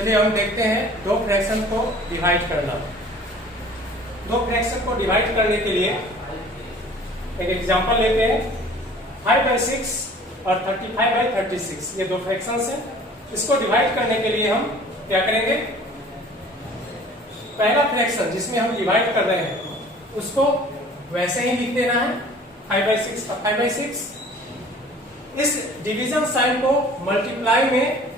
चलिए हम देखते हैं दो फ्रैक्शन को डिवाइड करना। दो फ्रैक्शन को डिवाइड करने के लिए एक एग्जांपल लेते हैं। 5/6 और 35/36 ये दो फ्रैक्शंस हैं। इसको डिवाइड करने के लिए हम क्या करेंगे, पहला फ्रैक्शन जिसमें हम डिवाइड कर रहे हैं उसको वैसे ही लिख देना है 5/6 और 5/6। इस डिवीजन साइन को मल्टीप्लाई में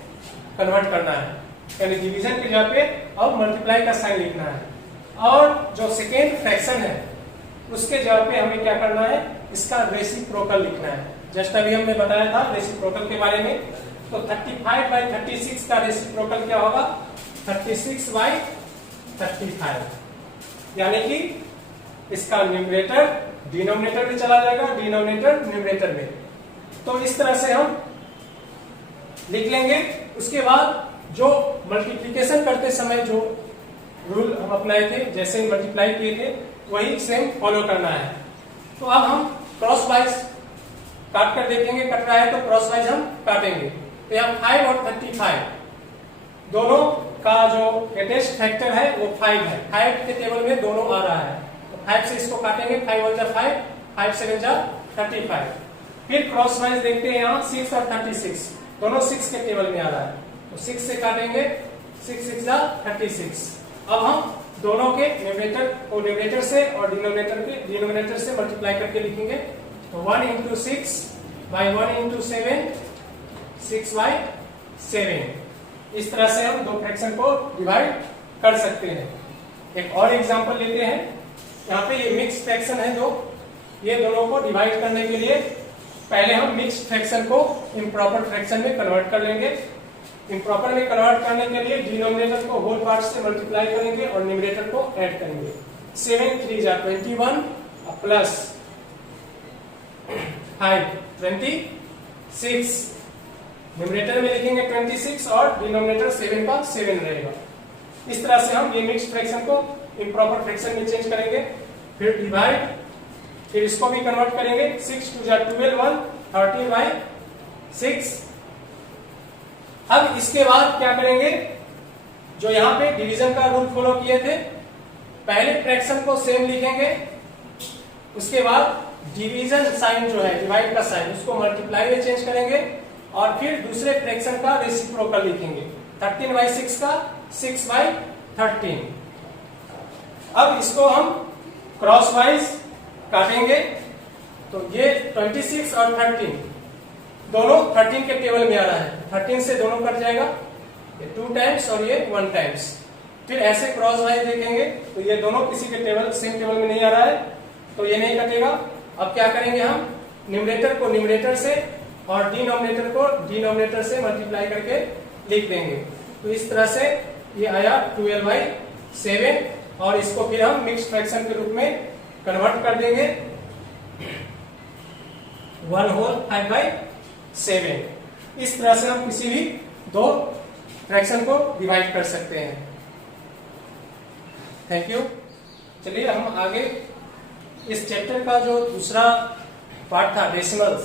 कन्वर्ट करना है, यानी डिवीजन की जगह पे अब मल्टीप्लाई का साइन लिखना है। और जो सेकेंड फ्रैक्शन है उसके जगह पे हमें क्या करना है, इसका रेसिप्रोकल लिखना है। जस्ट अभी हमने बताया था रेसिप्रोकल के बारे में। तो 35/36 का रेसिप्रोकल क्या होगा, 36/35, यानी कि इसका न्यूमरेटर डिनोमिनेटर में चला जाएगा, डिनोमिनेटर न्यूमरेटर में। तो इस तरह से हम लिख लेंगे। उसके बाद जो मल्टीप्लिकेशन करते समय जो रूल हम अपनाए थे, जैसे मल्टीप्लाई किए थे वही सेम फॉलो करना है। तो अब हम क्रॉस वाइज काट कर देखेंगे, कट रहा है तो क्रॉस वाइज हम काटेंगे। तो यहाँ 5 और 35 दोनों का जो ग्रेटेस्ट फैक्टर है वो 5 है। 5 के टेबल में दोनों आ रहा है, तो 5 से इसको काटेंगे। 5 1 जा 5, 5 7 जा 35। फिर क्रॉस वाइज देखते हैं, यहाँ 6 और 36 दोनों 6 के टेबल में आ रहा है, तो 6 से काटेंगे। 6 6 जा 36। अब हम दोनों के न्यूमरेटर को न्यूमरेटर से और डिनोमिनेटर से मल्टीप्लाई करके लिखेंगे। तो 1 × 6 by 1 × 7, 6/7। इस तरह से हम दो फ्रैक्शन को डिवाइड कर सकते हैं। एक और एग्जांपल लेते हैं। यहाँ पे ये मिक्स फ्रैक्शन है दो, ये दोनों को डिवाइड करने के लिए पहले हम मिक्स फ्रैक्शन को इम्प्रॉपर फ्रैक्शन में कन्वर्ट कर लेंगे। इम्प्रॉपर में कन्वर्ट करने के लिए डिनोमिनेटर को होल पार्ट से मल्टीप्लाई करेंगे और न्यूमरेटर को ऐड करेंगे। 7 3 जा 21 प्लस 5 26। न्यूमरेटर में लिखेंगे 26 और डिनोमिनेटर 7 का 7 रहेगा। इस तरह से हम ये मिक्स फ्रैक्शन को इम्प्रॉपर फ्रैक्शन में चेंज करेंगे। फिर डिवाइड, फिर इसको भी कन्वर्ट करेंगे। 6 2 जा 12 30/6। अब इसके बाद क्या करेंगे, जो यहाँ पे डिवीजन का रूल फॉलो किए थे, पहले फ्रैक्शन को सेम लिखेंगे। उसके बाद डिवीजन साइन जो है, डिवाइड का साइन, उसको मल्टीप्लाई में चेंज करेंगे और फिर दूसरे फ्रैक्शन का रेसिप्रोकल लिखेंगे। 13/6 का 6/13। अब इसको हम क्रॉस वाइज काटेंगे। तो ये 26 और 13 दोनों 13 के टेबल में आ रहा है, 13 से दोनों कट जाएगा, ये 2 टाइम्स और ये 1 टाइम्स। फिर ऐसे क्रॉस वाइज देखेंगे तो ये दोनों किसी के टेबल सेम टेबल में नहीं आ रहा है, तो ये नहीं कटेगा। अब क्या करेंगे, हम न्यूमरेटर को न्यूमरेटर से और डिनोमिनेटर को डिनोमिनेटर से मल्टीप्लाई करके लिख देंगे। तो इस तरह से ये आया 12/7 और इसको फिर हम मिक्स फ्रैक्शन के रूप में कन्वर्ट कर देंगे 1 होल 5/7। इस तरह से हम किसी भी दो फ्रैक्शन को डिवाइड कर सकते हैं। Thank you. चलिए हम आगे इस चैप्टर का जो दूसरा पार्ट था डेसिमल्स,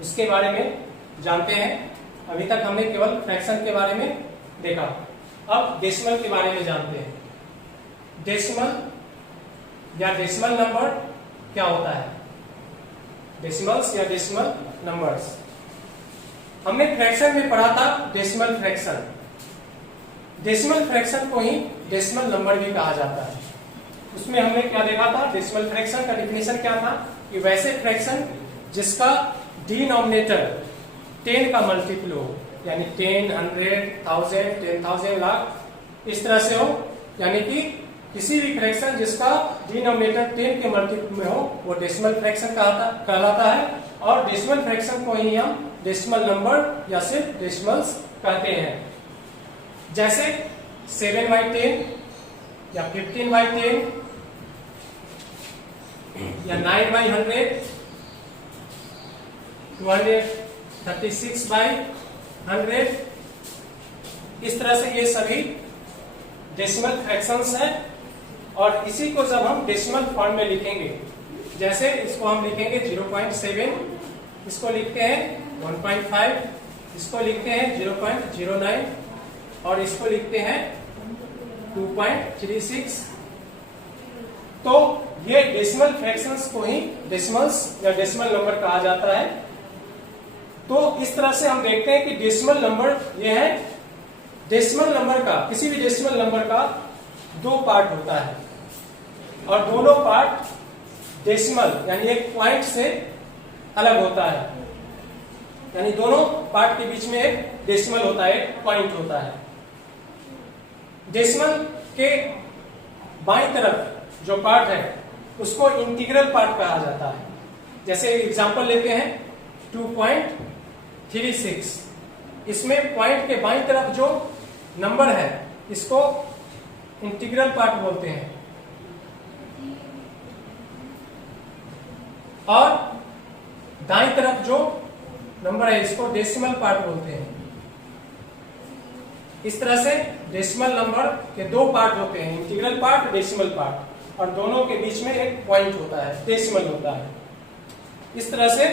उसके बारे में जानते हैं। अभी तक हमने केवल फ्रैक्शन के बारे में देखा, अब डेसिमल के बारे में जानते हैं। डेसिमल या डेसिमल नंबर क्या होता है, डेसिमल्स या डेसिमल नंबर्स। हमने फ्रैक्शन में पढ़ा था डेसिमल फ्रैक्शन। डेसिमल फ्रैक्शन को ही डेसिमल नंबर भी कहा जाता है। उसमें हमने क्या देखा था, डेसिमल फ्रैक्शन का डिफिनेशन क्या था कि वैसे फ्रैक्शन जिसका डिनोमिनेटर 10 का मल्टीपल हो, यानी 10, 100, 1000, 10,000, लाख, इस तरह से हो, यानी कि किसी भी फ्रैक्शन जिसका डिनोमिनेटर 10 के मल्टीपल में हो वो डेसिमल फ्रैक्शन कहलाता है। और डेसिमल फ्रैक्शन को ही हम डेसिमल नंबर या सिर्फ डेसिमल्स कहते हैं। जैसे 7/10 या 15/10 या 9/100, 236/100, इस तरह से ये सभी डेसिमल फ्रैक्शंस हैं। और इसी को जब हम डेसिमल फॉर्म में लिखेंगे, जैसे इसको हम लिखेंगे 0.7, इसको लिखते हैं 1.5, इसको लिखते हैं 0.09, और इसको लिखते हैं 2.36। तो ये डेसिमल फ्रैक्शंस को ही डेसिमल्स या डेसिमल नंबर कहा जाता है। तो इस तरह से हम देखते हैं कि डेसिमल नंबर ये है, डेसिमल नंबर का, किसी भी डेसिमल नंबर का दो पार्ट होता है और दोनों पार्ट डेसिमल यानी एक पॉइंट से अलग होता है, यानी दोनों पार्ट के बीच में एक डेसिमल होता है, एक पॉइंट होता है। डेसिमल के बाईं तरफ जो पार्ट है उसको इंटीग्रल पार्ट कहा जाता है। जैसे एग्जांपल लेते हैं 2.36, इसमें पॉइंट के बाईं तरफ जो नंबर है इसको इंटीग्रल पार्ट बोलते हैं और दाईं तरफ जो नंबर है इसको डेसिमल पार्ट बोलते हैं। इस तरह से डेसिमल नंबर के दो पार्ट होते हैं, इंटीग्रल पार्ट, डेसिमल पार्ट, और दोनों के बीच में एक पॉइंट होता है, डेसिमल होता है। इस तरह से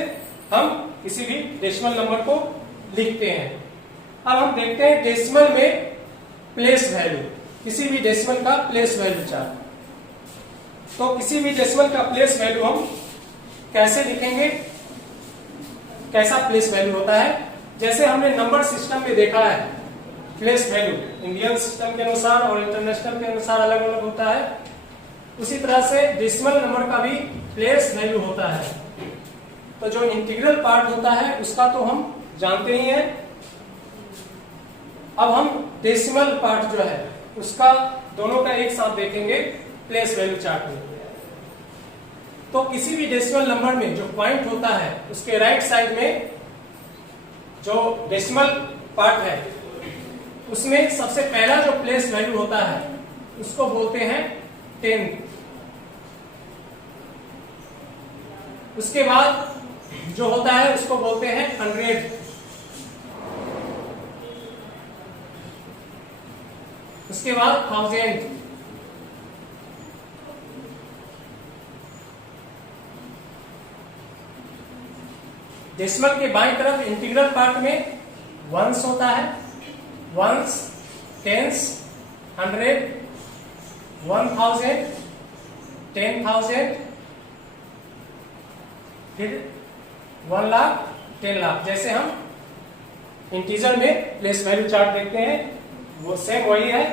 हम किसी भी डेसिमल नंबर को लिखते हैं। अब हम देखते हैं डेसिमल में प्लेस वैल्यू, किसी भी डेसिमल का प्लेस वैल्यू चार्ट। तो किसी भी डेसिमल का प्लेस वैल्यू हम कैसे लिखेंगे, कैसा प्लेस वैल्यू होता है? जैसे हमने नंबर सिस्टम में देखा है प्लेस वैल्यू इंडियन सिस्टम के अनुसार और इंटरनेशनल के अनुसार अलग अलग होता है, उसी तरह से डेसिमल नंबर का भी प्लेस वैल्यू होता है। तो जो इंटीग्रल पार्ट होता है उसका तो हम जानते ही हैं। अब हम डेसिमल पार्ट जो है उसका दोनों का एक साथ देखेंगे प्लेस वैल्यू चार्ट में। तो किसी भी डेसिमल नंबर में जो पॉइंट होता है उसके राइट साइड में जो डेसिमल पार्ट है उसमें सबसे पहला जो प्लेस वैल्यू होता है उसको बोलते हैं 10। उसके बाद जो होता है उसको बोलते हैं 100। उसके बाद 1000। डेसिमल के बाईं तरफ इंटीग्रल पार्ट में वंस होता है, वंस, टेंस, 100, 1000, 10,000, फिर 1 लाख, 10 लाख। जैसे हम इंटीजर में प्लेस वैल्यू चार्ट देखते हैं वो सेम वही है,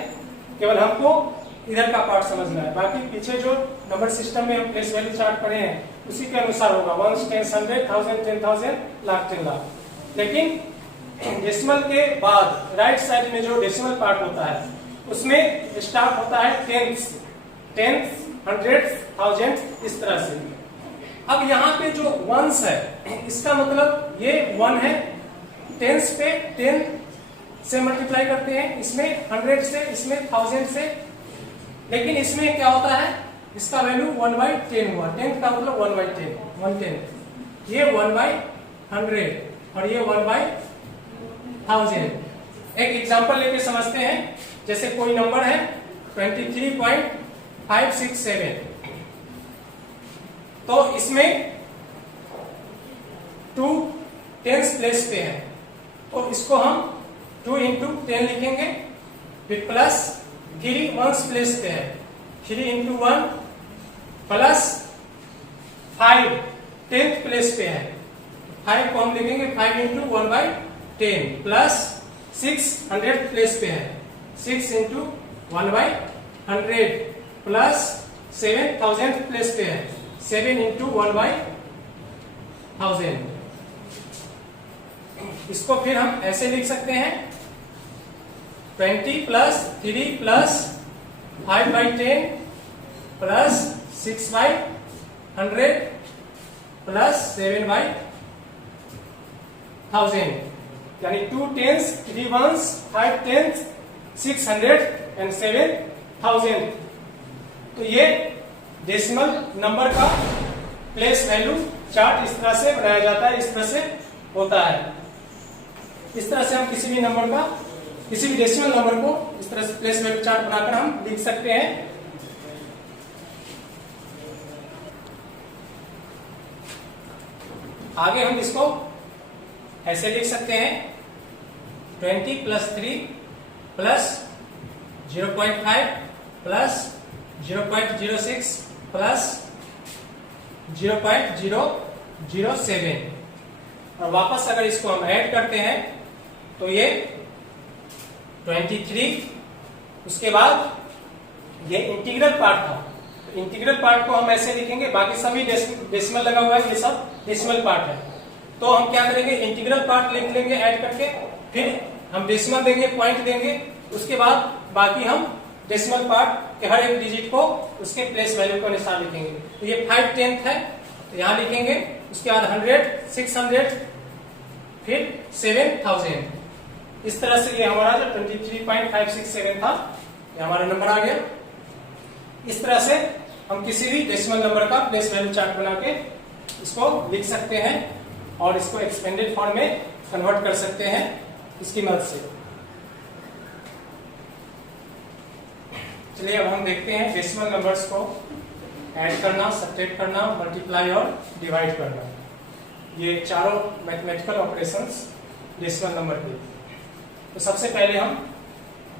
केवल हमको इधर का पार्ट समझना है, बाकी पीछे जो नंबर सिस्टम में हम प्लेस वैल्यू चार्ट पढ़े हैं उसी के अनुसार होगा, 1, 10, 100, 1000, 10,000, लाख, 10 लाख। लेकिन डेसिमल के बाद राइट साइड में जो डेसिमल पार्ट होता है उसमें स्टार्ट होता है टेंस, 100, 1000, इस तरह से। अब यहाँ पे जो वंस है इसका मतलब ये 1 है, टेंस पे 10 से मल्टीप्लाई करते हैं, इसमें 100 से, इसमें 1000 से, लेकिन इसमें क्या होता है इसका वैल्यू 1/10 हुआ। 10 का मतलब 1/10, 1/10। ये 1/100 और ये 1/1000। एक एग्जांपल लेके समझते हैं। जैसे कोई नंबर है 23.567, तो इसमें 2 टेंस प्लेस पे है, तो इसको हम 2 into 10 लिखेंगे, फिर प्लस 3 वंस प्लेस पे है, 3 into 1 प्लस 5 10th प्लेस पे है, 5 को हम लिखेंगे 5 into 1/10 प्लस 6 100th प्लेस पे है, 6 into 1/100 प्लस 7 1000th प्लेस पे है, 7 into 1/1000। इसको फिर हम ऐसे लिख सकते हैं 20 प्लस 3 प्लस 5/10 प्लस 6/100 प्लस 7/1000, यानी 2 टेंस, 3 वंस, 5 टेंस, 600 एंड 7000। तो ये डेसिमल नंबर का प्लेस वैल्यू चार्ट इस तरह से बनाया जाता है, इस तरह से होता है। इस तरह से हम किसी भी नंबर का, किसी भी डेसिमल नंबर को इस तरह से प्लेस वैल्यू चार्ट बनाकर हम लिख सकते हैं। आगे हम इसको ऐसे लिख सकते हैं 20 प्लस 3 प्लस 0.5 प्लस 0.06 प्लस 0.007 और वापस अगर इसको हम ऐड करते हैं तो ये 23। उसके बाद ये इंटीग्रल पार्ट था, तो इंटीग्रल पार्ट को हम ऐसे लिखेंगे, बाकी सभी डेसिमल लगा हुआ है, ये सब डेसिमल पार्ट है। तो हम क्या करेंगे, इंटीग्रल पार्ट लिख लेंगे ऐड करके, फिर हम डेसिमल देंगे, पॉइंट देंगे, उसके बाद बाकी हम डेसिमल पार्ट के हर एक डिजिट को उसके प्लेस वैल्यू के अनुसार लिखेंगे। तो ये 5/10 है, तो यहाँ लिखेंगे, उसके बाद 100, 600, फिर 7000। इस तरह से ये हमारा जो 23.567 था, ये हमारा नंबर आ गया। इस तरह से हम किसी भी डेसिमल नंबर का प्लेस वैल्यू चार्ट बना के इसको लिख सकते हैं और इसको एक्सपेंडेड फॉर्म में कन्वर्ट कर सकते हैं इसकी मदद से। चलिए अब हम देखते हैं डेसिमल नंबर्स को ऐड करना, सब्ट्रैक्ट करना, मल्टीप्लाई और डिवाइड करना, ये चारों मैथमेटिकल ऑपरेशंस डेसिमल नंबर के। तो सबसे पहले हम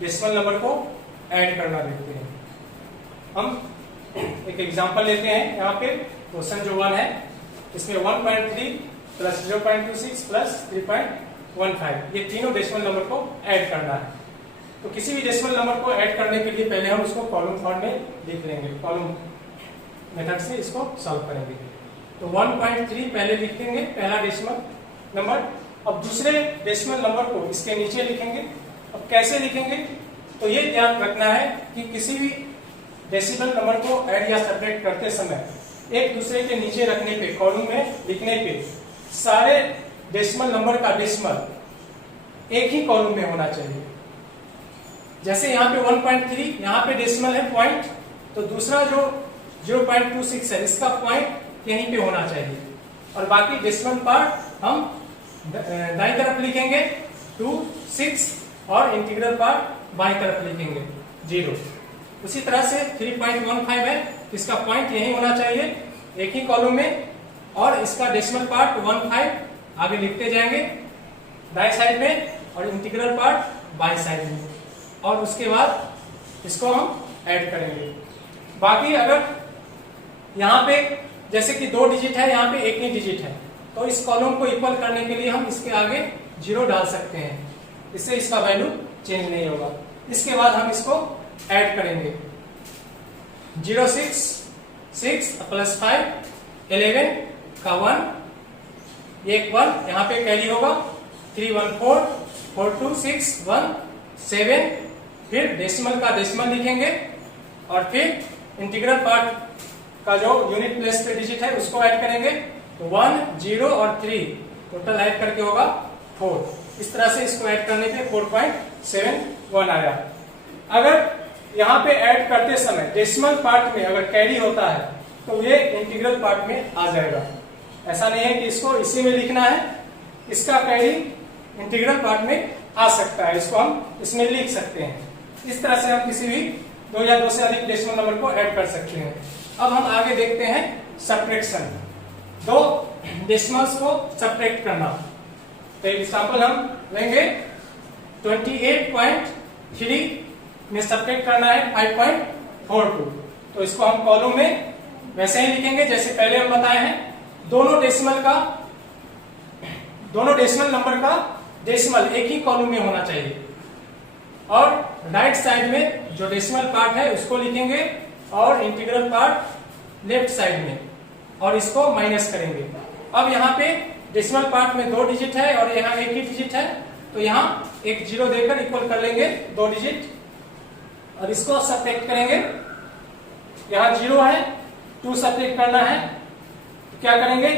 डेसिमल नंबर को ऐड करना देखते हैं। हम एक एग्जांपल लेते हैं, यहाँ पे क्वेश्चन जो 1 है इसमें 1.3 प्लस 0.26 प्लस 3.15, ये तीनों डेसिमल नंबर को ऐड करना है। तो किसी भी डेसिमल नंबर को ऐड करने के लिए पहले हम उसको कॉलम फॉर्म में लिख लेंगे, कॉलम मेथड से इसको सॉल्व करेंगे। तो 1.3 पहले लिख देंगे, पहला डेसिमल नंबर। अब दूसरे डेसिमल नंबर को इसके नीचे लिखेंगे। अब कैसे लिखेंगे, तो ये ध्यान रखना है कि किसी भी डेसिमल नंबर को ऐड या सब्ट्रैक्ट करते समय एक दूसरे के नीचे रखने पे, कॉलम में लिखने पे, सारे डेसिमल नंबर का डेसिमल एक ही कॉलम में होना चाहिए। जैसे यहाँ पे 1.3, यहाँ पे डेसिमल है पॉइंट, तो दूसरा जो 0.26 है इसका पॉइंट यहीं पे होना चाहिए, और बाकी डेसिमल पार्ट हम दाईं तरफ लिखेंगे 2, 6 और इंटीग्रल पार्ट बाईं तरफ लिखेंगे 0। उसी तरह से 3.15 है, इसका पॉइंट यही होना चाहिए एक ही कॉलम में, और इसका डेसिमल पार्ट 15 आगे लिखते जाएंगे दाईं साइड में और इंटीग्रल पार्ट बाईं साइड में, और उसके बाद इसको हम ऐड करेंगे। बाकी अगर यहाँ पे जैसे कि 2 डिजिट है, यहाँ पे एक ही डिजिट है, तो इस कॉलम को इक्वल करने के लिए हम इसके आगे 0 डाल सकते हैं, इससे इसका वैल्यू चेंज नहीं होगा। इसके बाद हम इसको ऐड करेंगे, 0, 6 प्लस 5 11 का 1, एक 1 यहाँ पे कैरी होगा, 3 1 4 4 2 6 1 7, फिर डेसिमल का डेसिमल लिखेंगे और फिर इंटीग्रल पार्ट का जो यूनिट प्लेस पे डिजिट है उसको ऐड करेंगे। तो 1 0 और 3 टोटल ऐड करके होगा 4। इस तरह से इसको ऐड करने पे 4.71 आया। अगर यहाँ पे ऐड करते समय डेसिमल पार्ट में अगर कैरी होता है तो ये इंटीग्रल पार्ट में आ जाएगा। ऐसा नहीं है कि इसको इसी में लिखना है, इसका कैरी इंटीग्रल पार्ट में आ सकता है, इसको हम इसमें लिख सकते हैं। इस तरह से हम किसी भी 2 या 2 से अधिक डेसिमल नंबर को ऐड कर सकते हैं। अब हम आगे देखते हैं सब्ट्रैक्शन, 2 डेसिमल्स को सब्ट्रैक्ट करना। तो एग्जांपल हम लेंगे, 28.3 में सब्ट्रैक्ट करना है 5.42, तो इसको हम कॉलम में वैसे ही लिखेंगे जैसे पहले हम बताए हैं। दोनों डेसिमल नंबर का डेसिमल एक ही कॉलम में होना चाहिए, और राइट साइड में जो डेसिमल पार्ट है उसको लिखेंगे और इंटीग्रल पार्ट लेफ्ट साइड में, और इसको माइनस करेंगे। अब यहाँ पे डेसिमल पार्ट में 2 डिजिट है और यहाँ एक ही डिजिट है, तो यहाँ एक 0 देकर इक्वल कर लेंगे 2 डिजिट, और इसको सब्ट्रैक्ट करेंगे। यहाँ 0 है, 2 सब्ट्रैक्ट करना है, तो क्या करेंगे,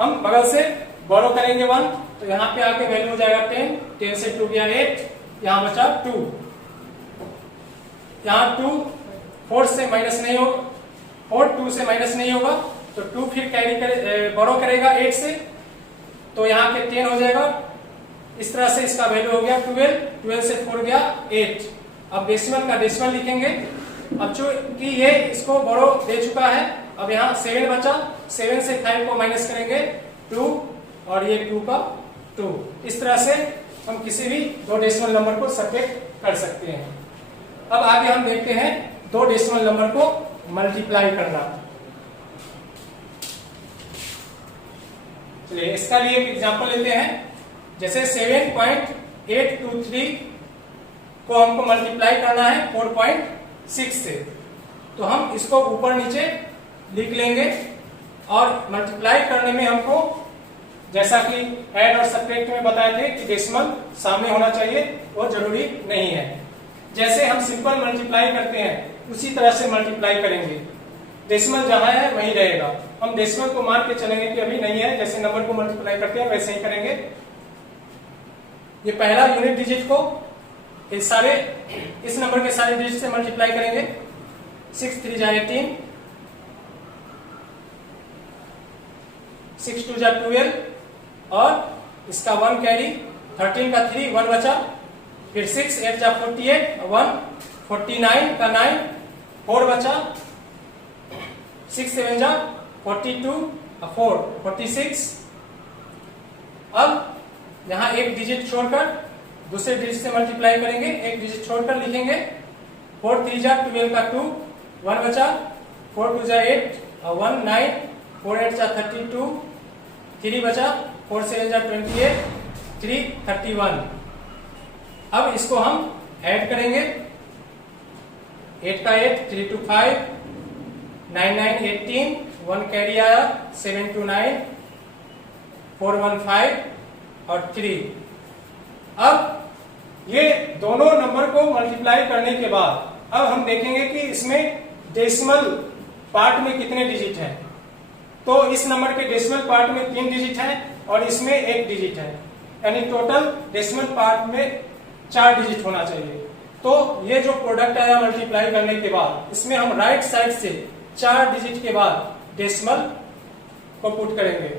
हम बगल से बोरो करेंगे 1, तो यहाँ पे आके वैल्यू हो जाएगा 10, 10 से 2 गया 8, यहाँ बचा 2, यहाँ 2 4 से माइनस नहीं होगा, 4 2 से माइनस नहीं होगा, तो 2 फिर कैरी करे बोरो करेगा 8 से, तो यहाँ पे 10 हो जाएगा। इस तरह से इसका वैल्यू हो गया 12, 12 से 4 गया 8। अब डेसिमल का डेसिमल लिखेंगे। अब चूंकि ये इसको बोरो दे चुका है, अब यहाँ 7 बचा, 7 से 5 को माइनस करेंगे 2, और ये 2 का 2। इस तरह से हम किसी भी दो डेसिमल नंबर को सब्ट्रैक्ट कर सकते हैं। अब आगे हम देखते हैं दो डेसिमल नंबर को मल्टीप्लाई करना। चलिए इसका लिए एक एग्जांपल लेते हैं। जैसे 7.823 को हमको मल्टीप्लाई करना है 4.6 से, तो हम इसको ऊपर नीचे लिख लेंगे और मल्टीप्लाई करने में हमको जैसा कि ऐड और सब्ट्रैक्ट में बताए थे कि डेसिमल सामने होना चाहिए, वो जरूरी नहीं है। जैसे हम सिंपल मल्टीप्लाई करते हैं उसी तरह से मल्टीप्लाई करेंगे, डेसिमल जहां है वहीं रहेगा। हम डेसिमल को मान के चलेंगे कि अभी नहीं है, जैसे नंबर को मल्टीप्लाई करते हैं वैसे ही करेंगे। ये पहला यूनिट डिजिट को इस नंबर के सारे डिजिट से मल्टीप्लाई करेंगे। 6 3 जा 18, 6 2 जा 12 और इसका 1 कैरी, 13 का 3 1 बचा, फिर 6 8 जा 48 1 49 का 9 4 बचा, 6 7 जा 42 4 46। अब यहां एक डिजिट छोड़कर दूसरे डिजिट से मल्टीप्लाई करेंगे, एक डिजिट छोड़कर लिखेंगे। 4 3 जा 12 का 2 1 बचा, 4 2 जा 8 1 9, 4 8 जा 32 3 बचा, 4 7 जा 28 3 31। अब इसको हम ऐड करेंगे। 8 का 8 3 2 5 9 9 18, 1 कैरी आया, 7 2 9 4 1 5 और 3। अब ये दोनों नंबर को मल्टीप्लाई करने के बाद अब हम देखेंगे कि इसमें डेसिमल पार्ट में कितने डिजिट हैं। तो इस नंबर के डेसिमल पार्ट में 3 डिजिट है और इसमें 1 डिजिट है, यानी टोटल डेसिमल पार्ट में 4 डिजिट होना चाहिए। तो ये जो प्रोडक्ट आया मल्टीप्लाई करने के बाद, इसमें हम राइट साइड से 4 डिजिट के बाद डेसिमल को पुट करेंगे।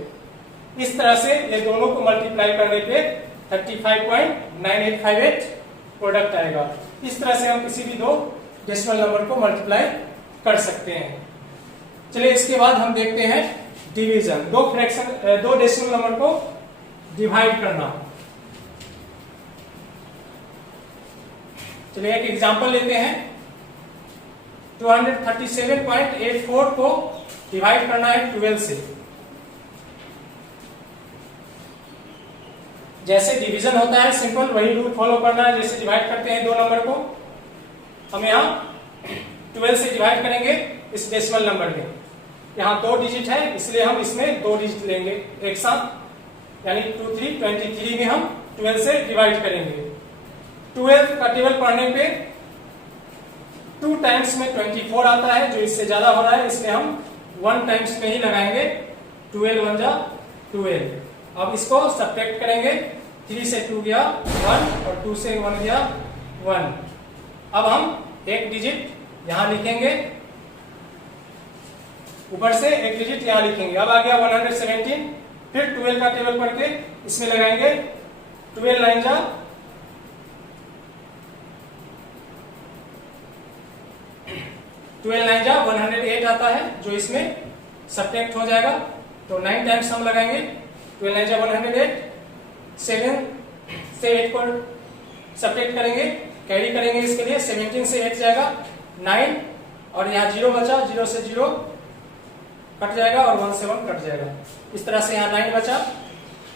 इस तरह से ये दोनों को मल्टीप्लाई करने पे 35.9858 प्रोडक्ट आएगा। इस तरह से हम किसी भी दो डेसिमल नंबर को मल्टीप्लाई कर सकते हैं। चलिए इसके बाद हम देखते हैं डिवीजन, दो डेसिमल नंबर को डिवाइड करना। चलिए एक एग्जांपल लेते हैं। 237.84 को डिवाइड करना है 12 से। जैसे डिवीजन होता है सिंपल, वही रूल फॉलो करना है जैसे डिवाइड करते हैं दो नंबर को। हम यहाँ 12 से डिवाइड करेंगे इस डेसिमल नंबर में। यहाँ 2 डिजिट है इसलिए हम इसमें 2 डिजिट लेंगे एक साथ, यानी 2 3 23 में हम 12 से डिवाइड करेंगे। 12 का टेबल पढ़ने पे 2 टाइम्स में 24 आता है, जो इससे ज्यादा हो रहा है इसलिए हम 1 टाइम्स में ही लगाएंगे। 12 1 जा 12। अब इसको सब्ट्रैक्ट करेंगे। 3 से 2 गया 1 और 2 से 1 गया 1। अब हम एक डिजिट यहां लिखेंगे, ऊपर से एक डिजिट यहां लिखेंगे। अब आ गया 117। फिर 12 का टेबल पढ़ के इसमें लगाएंगे। 12 9 जा 12 9 जा 108 आता है, जो इसमें सब्ट्रैक्ट हो जाएगा। तो 9 टाइम्स हम लगाएंगे। 12 9 जा 108। 7 से 8 को सब्ट्रैक्ट करेंगे, कैरी करेंगे इसके लिए। 17 से 8 जाएगा 9 और यहाँ 0 बचा, 0 से 0 कट जाएगा और 1 से 1 कट जाएगा। इस तरह से यहाँ 9 बचा।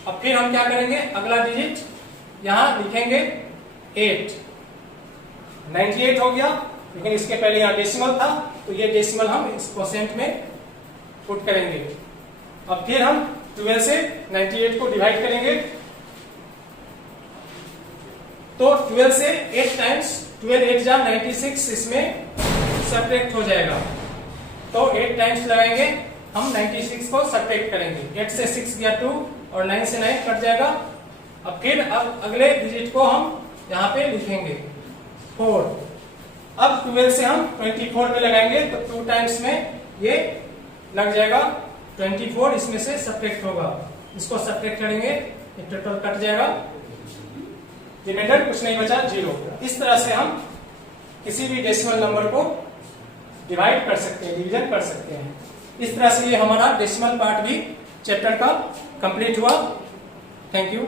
अब फिर हम क्या करेंगे, अगला डिजिट यहाँ लिखेंगे 8। 98 हो गया, लेकिन इसके पहले यहाँ डेसिमल था तो ये डेसिमल हम इस क्वोशिएंट में पुट करेंगे। अब फिर हम 12 से 98 को डिवाइड करेंगे। तो 12 से 8 टाइम्स 12 8 जा 96 इसमें सब्ट्रैक्ट हो जाएगा। तो 8 टाइम्स लगाएंगे हम, 96 को सब्ट्रैक्ट करेंगे। 8 से 6 गया 2 और 9 से 9 कट जाएगा। अब अगले डिजिट को हम यहाँ पे लिखेंगे 4। अब 12 से हम 24 में लगाएंगे तो 2 टाइम्स में ये लग जाएगा 24, इसमें से सब्ट्रैक्ट होगा। इसको सब्ट्रैक्ट करेंगे, टोटल कट जाएगा, रिमाइंडर कुछ नहीं बचा 0। इस तरह से हम किसी भी डेसिमल नंबर को डिवाइड कर सकते हैं, डिवीजन कर सकते हैं। इस तरह से ये हमारा डेसिमल पार्ट भी चैप्टर का कंप्लीट हुआ। Thank you.